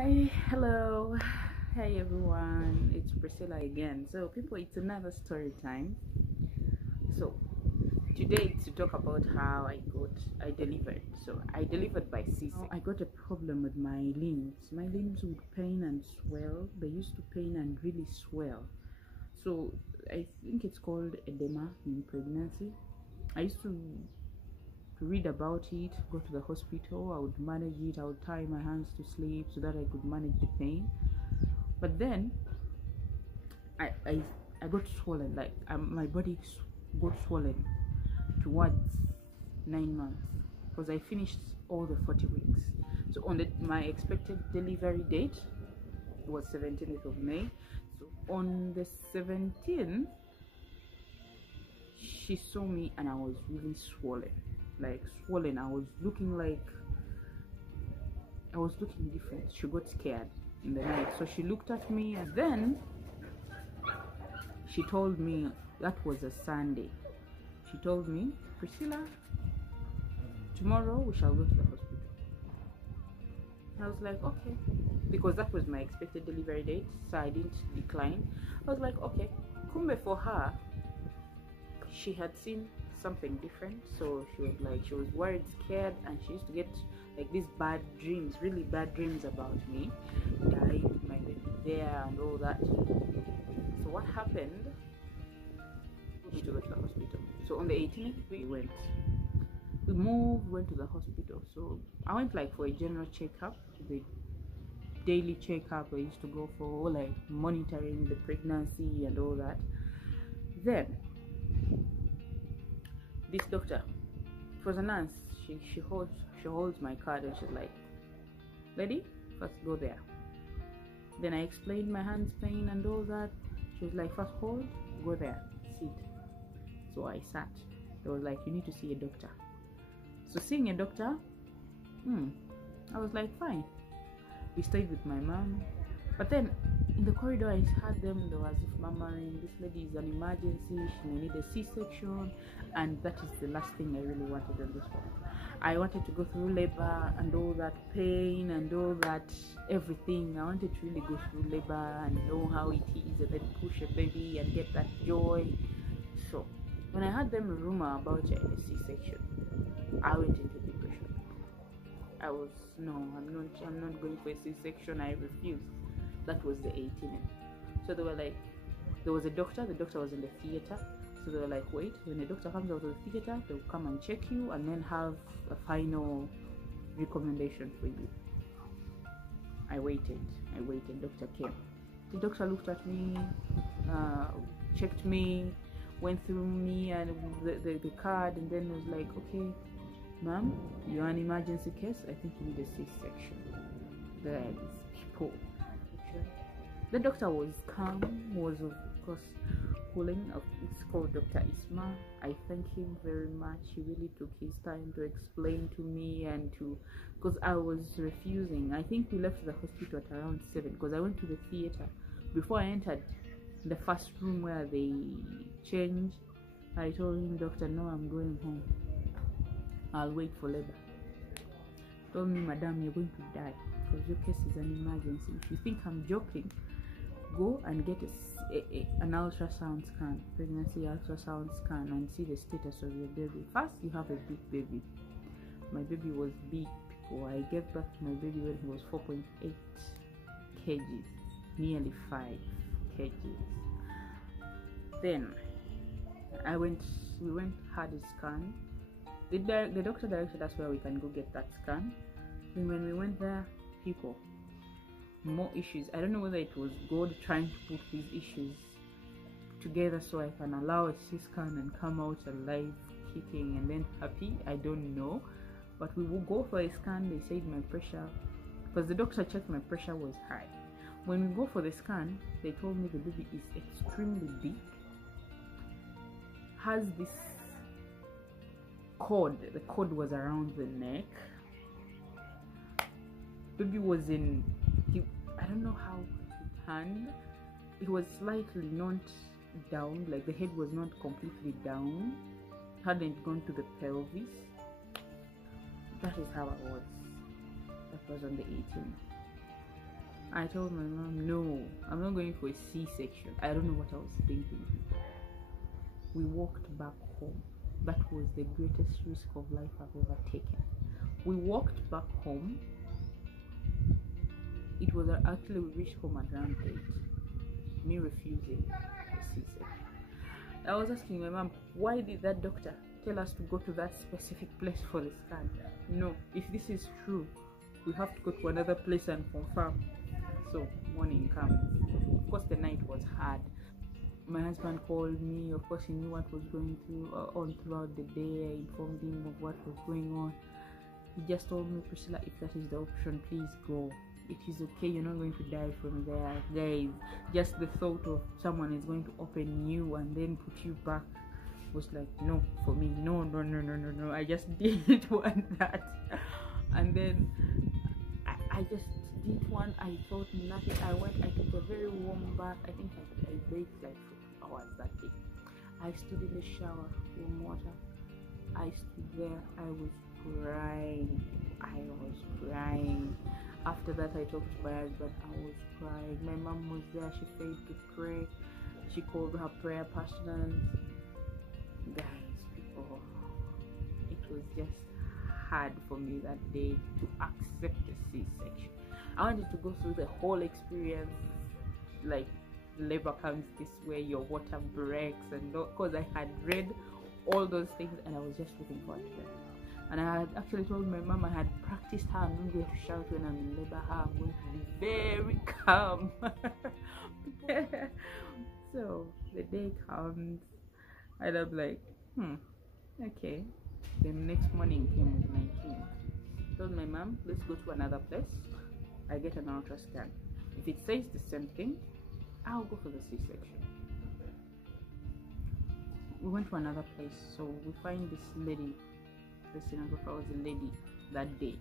Hi, hello, hey everyone, it's Priscilla again. So, people, it's another story time. So, today to talk about how I delivered. So, I delivered by C-section. I got a problem with my limbs. My limbs would pain and swell. They used to pain and really swell. So, I think it's called edema in pregnancy. I used to read about it, go to the hospital. I would manage it. I would tie my hands to sleep so that I could manage the pain. But then I got swollen, like my body got swollen towards 9 months, because I finished all the 40 weeks. So on my expected delivery date was 17th of May. So on the 17th, she saw me and I was really swollen, like swollen. I was looking different. She got scared in the night, so she looked at me, and then she told me, that was a Sunday, she told me, Priscilla, tomorrow we shall go to the hospital. I was like, okay, because that was my expected delivery date, so I didn't decline. I was like, okay. Kumbe, for her, she had seen something different, so she was worried, scared, and she used to get like these bad dreams, really bad dreams about me dying with my baby there and all that. So what happened, we to go to the hospital. So on the 18th we went to the hospital. So I went like for a general checkup, the daily checkup I used to go for, like monitoring the pregnancy and all that. Then this doctor, it was a nurse, she holds my card and she's like, lady, first go there. Then I explained my hands pain and all that. She was like, first hold, go there, sit. So I sat. They were like, you need to see a doctor. So seeing a doctor, I was like, fine. We stayed with my mom. But then in the corridor I heard them, they were as if murmuring, this lady is an emergency, she may need a C-section, and that is the last thing I really wanted on this one. I wanted to go through labor and all that pain and all that everything. I wanted to really go through labor and know how it is, and then push a baby and get that joy. So when I heard them rumor about a C-section, I went into depression. I was, no, I'm not going for a C-section. I refused. That was the 18th. So they were like, there was a doctor. The doctor was in the theater. So they were like, wait, when the doctor comes out of the theater, they'll come and check you and then have a final recommendation for you. I waited. Doctor came. The doctor looked at me, checked me, went through me and the card, and then was like, okay, ma'am, you're an emergency case. I think you need a C-section. There are these people. The doctor was calm, was of course cooling. It's called Dr. Isma. I thank him very much. He really took his time to explain to me, and because I was refusing. I think we left the hospital at around 7, because I went to the theater. Before I entered the first room where they changed, I told him, doctor, no, I'm going home. I'll wait for labor. He told me, madam, you're going to die because your case is an emergency. If you think I'm joking, go and get an ultrasound scan, pregnancy ultrasound scan, and see the status of your baby. First, you have a big baby. My baby was big, people. I gave birth to my baby when he was 4.8 kgs, nearly 5 kgs. Then we went, had a scan. The doctor directed us where we can go get that scan. Then when we went there, people, more issues. I don't know whether it was God trying to put these issues together so I can allow a C-scan and come out alive, kicking and then happy. I don't know, but we will go for a scan. They said my pressure, because the doctor checked my pressure was high. When we go for the scan, they told me the baby is extremely big, has this cord. The cord was around the neck. Baby was in, I don't know how he turned. It was slightly not down, like the head was not completely down, hadn't gone to the pelvis. That is how I was. That was on the 18th. I told my mom, no, I'm not going for a C-section. I don't know what I was thinking. We walked back home. That was the greatest risk of life I've ever taken. We walked back home. It was actually, we reached home at around 8. Me refusing a C-section. I was asking my mom, why did that doctor tell us to go to that specific place for the scan? No, if this is true, we have to go to another place and confirm. So morning comes. Of course, the night was hard. My husband called me. Of course, he knew what was going through on throughout the day. I informed him of what was going on. He just told me, Priscilla, if that is the option, please go. It is okay, you're not going to die from there. Guys, just the thought of someone is going to open you and then put you back was like, no, for me, no. I just didn't want that. And then I just didn't want, I thought nothing. I took a very warm bath. I think I bathed like for 2 hours that day. I stood in the shower, warm water. I stood there, I was crying. After that, I talked to my husband. I was crying. My mom was there. She failed to pray. She called her prayer partners. Guys, people, it was just hard for me that day to accept a C-section. I wanted to go through the whole experience, like labor comes this way, your water breaks, and because I had read all those things and I was just looking forward to them. And I had actually told my mom I had practiced how I'm not going to shout when I'm in labor, how I'm going to be very calm. So the day comes and I'm like, okay. The next morning came with 19. I told my mom, let's go to another place. I get an ultra scan. If it says the same thing, I'll go for the C-section. We went to another place, so we find this lady. The stenographer was a lady that day.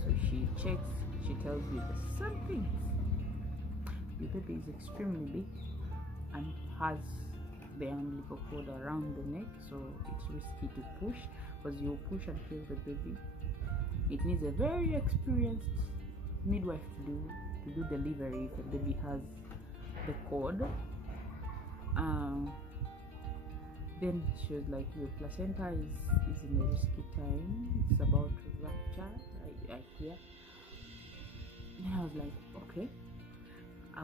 So she checks, she tells me the same things. Your baby is extremely big and has the umbilical cord around the neck, so it's risky to push because you'll push and kill the baby. It needs a very experienced midwife to do delivery if the baby has the cord. Then she was like, your placenta is in a risky time, it's about to rupture, I hear. And I was like, okay. I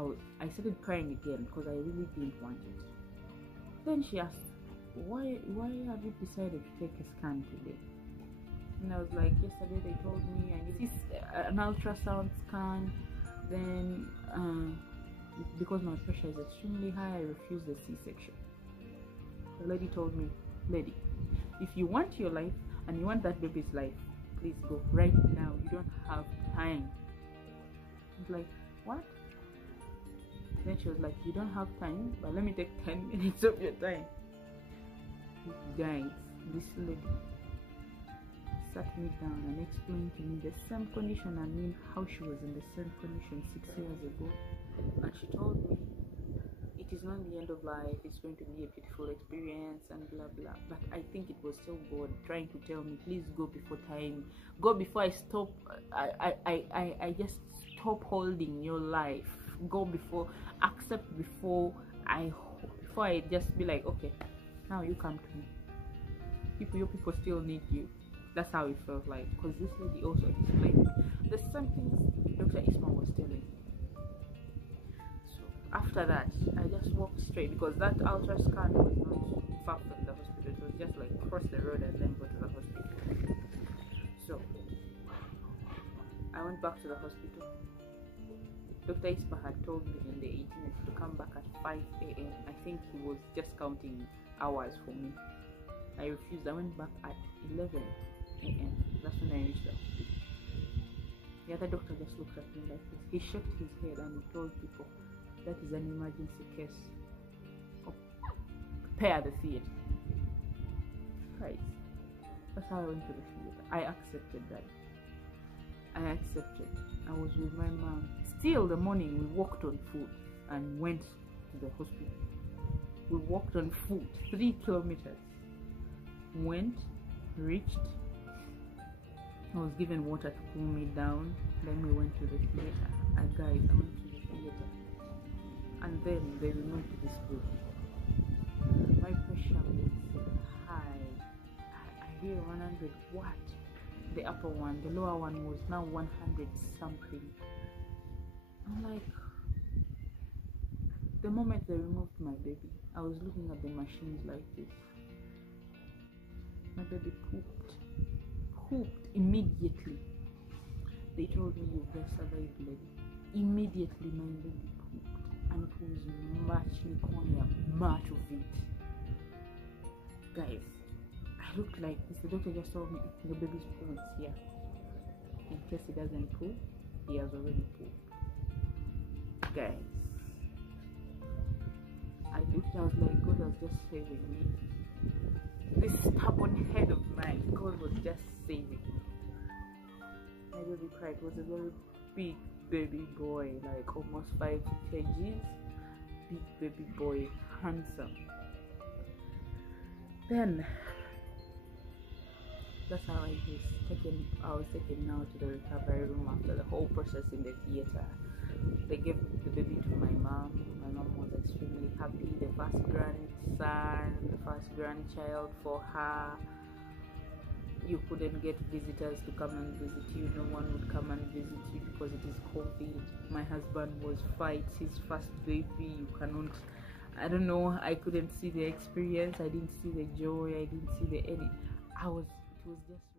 started crying again because I really didn't want it. Then she asked, why have you decided to take a scan today? And I was like, yesterday they told me I need an ultrasound scan. Then because my pressure is extremely high, I refused the C-section. The lady told me, lady, if you want your life and you want that baby's life, please go right now. You don't have time. I was like, what? Then she was like, you don't have time, but let me take 10 minutes of your time. Guys, this lady sat me down and explained to me the same condition and me how she was in the same condition 6 years ago. And she told me, it is not the end of life, it's going to be a beautiful experience and blah blah. But I think it was still God trying to tell me, please go before time, go before I stop. I just stop holding your life. Go before, accept before I just be like, okay, now you come to me. Your people still need you. That's how it felt like, because this lady also explained the same things Dr. Isma was telling me. After that, I just walked straight because that ultra scan was not far from the hospital. It was just like cross the road and then go to the hospital. So I went back to the hospital. Dr. Isma had told me in the 18th to come back at 5 a.m. I think he was just counting hours for me. I refused. I went back at 11 a.m. That's when I reached the hospital. The other doctor just looked at me like this. He shook his head and he told people, that is an emergency case. Oh, prepare the theater. Right. That's how I went to the theater. I accepted that. I accepted. I was with my mom. Still the morning we walked on foot and went to the hospital. We walked on foot 3 kilometers. Went, reached. I was given water to cool me down. Then we went to the theater. Guys, I went to the theater. And then they removed the spoon. My pressure was high. I hear 100. What? The upper one. The lower one was now 100 something. I'm like, the moment they removed my baby, I was looking at the machines like this. My baby pooped immediately. They told me you've just survived, lady. Immediately my baby pooped, and it was much meconium, much of it. Guys, I looked like this. The doctor just told me the baby's poo is here. In case he doesn't poo, he has already pooped. Guys, I looked, I was like, God was just saving me. This stubborn head of mine, God was just saving me. My baby cried. It was a very big baby boy, like almost 5 kgs. Big baby boy, handsome. Then that's how I was taken now to the recovery room after the whole process in the theater. They gave the baby to my mom. My mom was extremely happy. The first grandson, the first grandchild for her. You couldn't get visitors to come and visit you. No one would come and visit you because it is COVID. My husband was fighting his first baby. You cannot, I don't know, I couldn't see the experience. I didn't see the joy. I didn't see the any. It was just